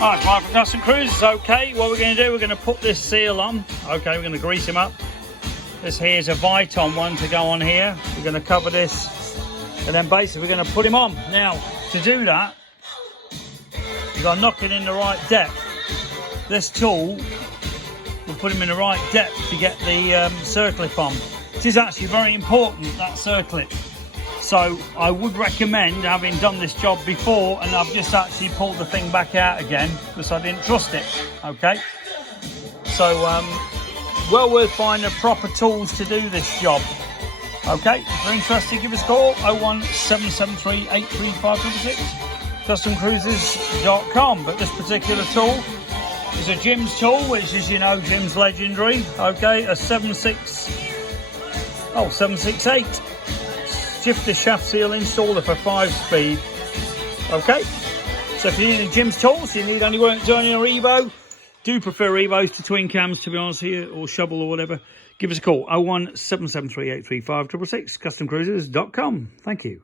Alright, Mark from Custom Cruisers. Okay, what we're going to do, we're going to put this seal on. Okay, we're going to grease him up. This here is a Viton one to go on here. We're going to cover this, and then basically we're going to put him on. Now, to do that, you've got to knock it in the right depth. This tool will put him in the right depth to get the circlip on. It is actually very important, that circlip. So I would recommend, having done this job before, and I've just actually pulled the thing back out again because I didn't trust it. Okay, so well worth finding the proper tools to do this job. Okay, if you're interested, give us a call. 01773 835 customcruisers.com. But this particular tool is a Jim's tool, which is, you know, Jim's legendary. Okay, a 768 shifter shaft seal installer for 5-speed. Okay, so if you need any Jim's tools, you need any work done in your Evo, do prefer Evos to twin cams, to be honest here, or shovel or whatever, give us a call. 01773 835 customcruisers.com. Thank you.